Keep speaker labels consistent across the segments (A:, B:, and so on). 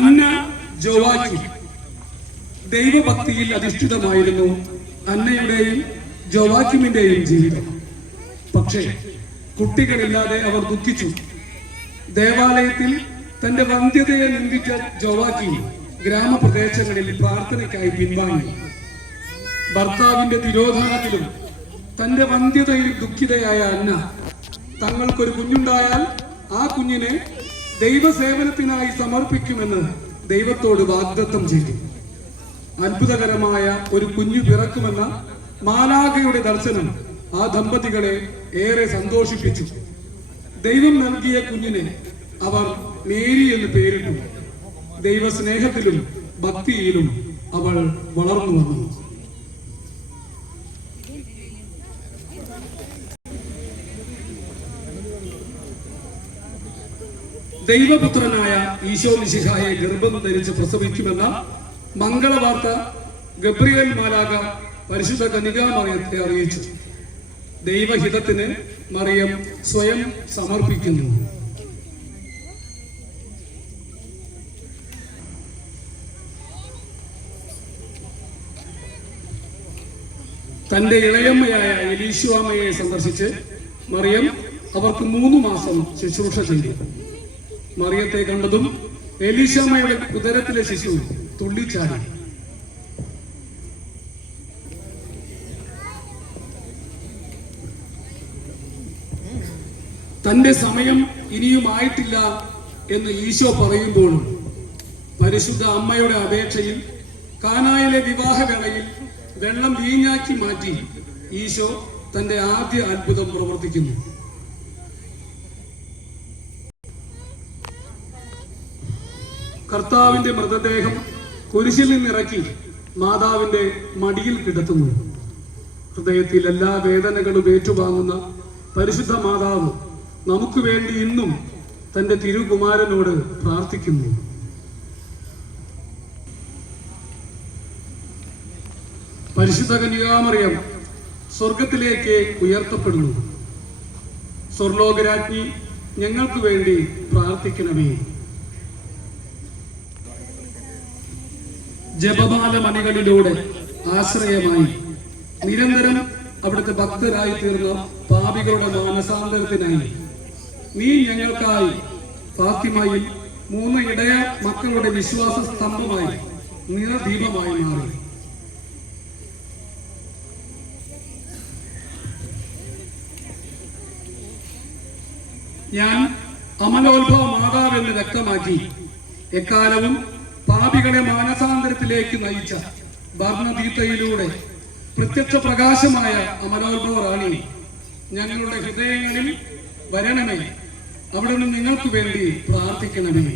A: അന്ന ജോവാക്കി. ദൈവഭക്തിയിൽ അധിഷ്ഠിതമായിരുന്നു അന്നയുടെയും ജോവാക്കിമിന്റെയും ജീവിതം. പക്ഷേ കുട്ടികളില്ലാതെ അവർ ദുഃഖിച്ചു. ദേവാലയത്തിൽ തന്റെ വന്ധ്യതയെ നിന്ദിച്ച ജോവാക്കി ഗ്രാമപ്രദേശങ്ങളിൽ പ്രാർത്ഥനയ്ക്കായി പിൻവാങ്ങി. ഭർത്താവിന്റെ തിരോധാനത്തിലും തന്റെ വന്ധ്യതയിൽ ദുഃഖിതയായ അന്ന തങ്ങൾക്കൊരു കുഞ്ഞുണ്ടായാൽ ആ കുഞ്ഞിനെ ദൈവസേവനത്തിനായി സമർപ്പിക്കുമെന്ന് ദൈവത്തോട് വാഗ്ദത്തം ചെയ്തു. അത്ഭുതകരമായ ഒരു കുഞ്ഞു പിറക്കുമെന്ന മാലാഖയുടെ ദർശനം ആ ദമ്പതികളെ ഏറെ സന്തോഷിപ്പിച്ചു. ദൈവം നൽകിയ കുഞ്ഞിനെ അവർ മേരി എന്ന് പേരിട്ടു. ദൈവസ്നേഹത്തിലും ഭക്തിയിലും അവൾ വളർന്നു വന്നു. ദൈവപുത്രനായ ഈശോ മിശിഹായെ ഗർഭം ധരിച്ച് പ്രസവിക്കുമെന്ന മംഗളവാർത്ത ഗബ്രിയേൽ മാലാക പരിശുദ്ധ കനികാമറിയത്തെ അറിയിച്ചു. ദൈവഹിതത്തിന് മറിയം സ്വയം സമർപ്പിക്കുന്നു. തന്റെ ഇളയമ്മയായ എലീശുവാമയെ സന്ദർശിച്ച് മറിയം അവർക്ക് മൂന്ന് മാസം ശുശ്രൂഷ ചെയ്തു. മറിയത്തെ കണ്ടതും എലീശാമയുടെ ഉദരത്തിലെ ശിശു തുള്ളിച്ചാടി. തന്റെ സമയം ഇനിയും ആയിട്ടില്ല എന്ന് ഈശോ പറയുമ്പോഴും പരിശുദ്ധ അമ്മയുടെ അപേക്ഷയിൽ കാനായിലെ വിവാഹവേളയിൽ വെള്ളം വീഞ്ഞാക്കി മാറ്റി ഈശോ തന്റെ ആദ്യ അത്ഭുതം പ്രവർത്തിക്കുന്നു. കർത്താവിന്റെ മൃതദേഹം കുരിശിൽ നിന്നിറക്കി മാതാവിന്റെ മടിയിൽ കിടത്തുന്നു. ഹൃദയത്തിൽ എല്ലാ വേദനകളും ഏറ്റുവാങ്ങുന്ന പരിശുദ്ധ മാതാവ് നമുക്ക് വേണ്ടി ഇന്നും തന്റെ തിരുകുമാരനോട് പ്രാർത്ഥിക്കുന്നു. പരിശുദ്ധ കന്യാമറിയം സ്വർഗത്തിലേക്ക് ഉയർത്തപ്പെടുന്നു. സ്വർലോകരാജ്ഞി ഞങ്ങൾക്ക് വേണ്ടി പ്രാർത്ഥിക്കണമേ. ജപമാല മണികളിലൂടെ ആശ്രയമായി. നിരന്തരം അവിടുത്തെ ഭക്തരായി തീർന്ന പാപികളുടെ മാനസാന്തരത്തിനായി നീ ഞങ്ങൾക്കായി ഫാത്തിമയിൽ മൂന്ന് ഇടയ മക്കളുടെ വിശ്വാസ സ്തംഭമായി നിറദീപമായി മാറി. ഞാൻ അമലോത്ഭവ മാതാവെന്ന് വ്യക്തമാക്കി. എക്കാലവും പാപികളെ മാനസാന്തരത്തിലേക്ക് നയിച്ച ഭർണദീത്തയിലൂടെ പ്രത്യക്ഷ പ്രകാശമായ അമലോത്ഭവ റാണി ഞങ്ങളുടെ ഹൃദയങ്ങളിൽ വരണമേ. അവിടെ നിന്ന് നിങ്ങൾക്ക് വേണ്ടി പ്രാർത്ഥിക്കണമേ.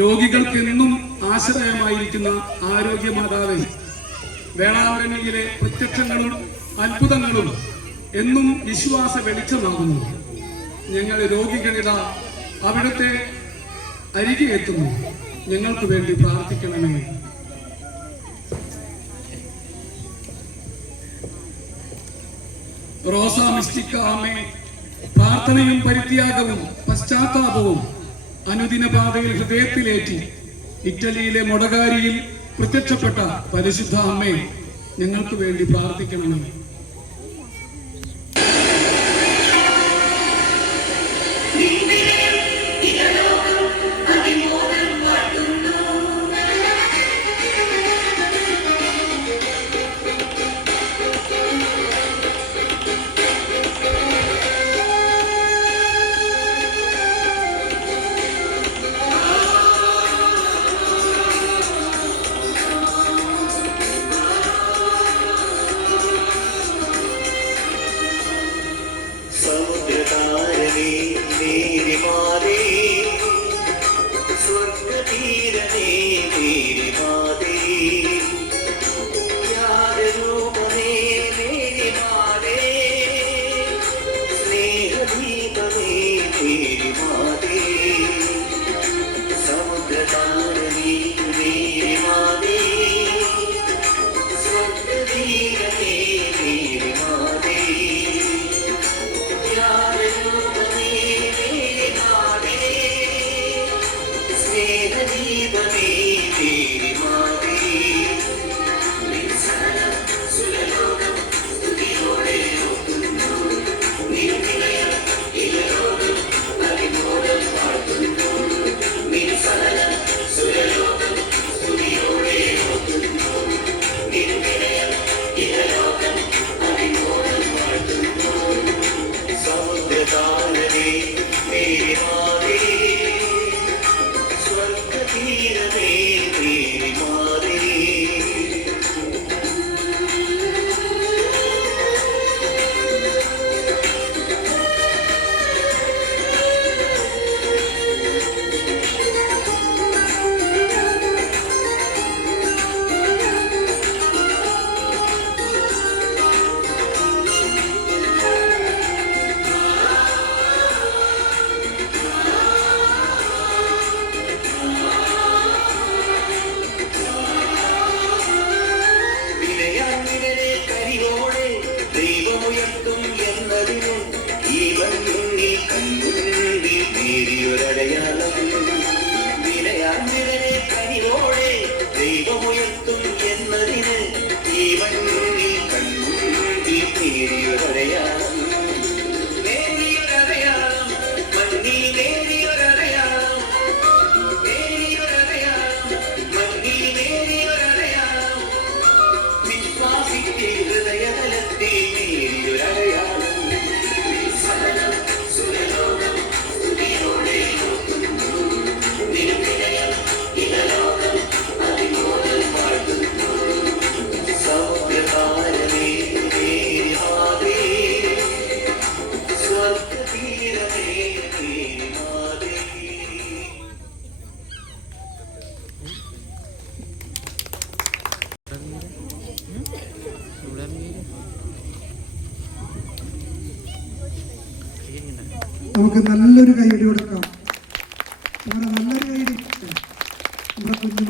A: രോഗികൾക്ക് എന്നും ആശ്രയമായിരിക്കുന്ന ആരോഗ്യ മാതാവേ പ്രത്യക്ഷങ്ങളും അത്ഭുതങ്ങളും എന്നും വിശ്വാസ വെളിച്ചമാകുന്നു. ഞങ്ങൾ രോഗികളിത അവിടുത്തെ അരികെ എത്തുന്നു. ഞങ്ങൾക്ക് വേണ്ടി പ്രാർത്ഥിക്കണമേ. റോസ മിസ്റ്റിക്ക ആമേ പ്രാർത്ഥനയും പരിത്യാഗവും പശ്ചാത്താപവും അനുദിന പാതയിൽ ഹൃദയത്തിലേറ്റി ഇറ്റലിയിലെ മൊടകാരിയിൽ പ്രത്യക്ഷപ്പെട്ട പരിശുദ്ധ അമ്മേ ഞങ്ങൾക്ക് വേണ്ടി പ്രാർത്ഥിക്കണമേ.
B: Come and eat. tu
C: നമുക്ക് നല്ലൊരു കൈയടി കൊടുക്കാം.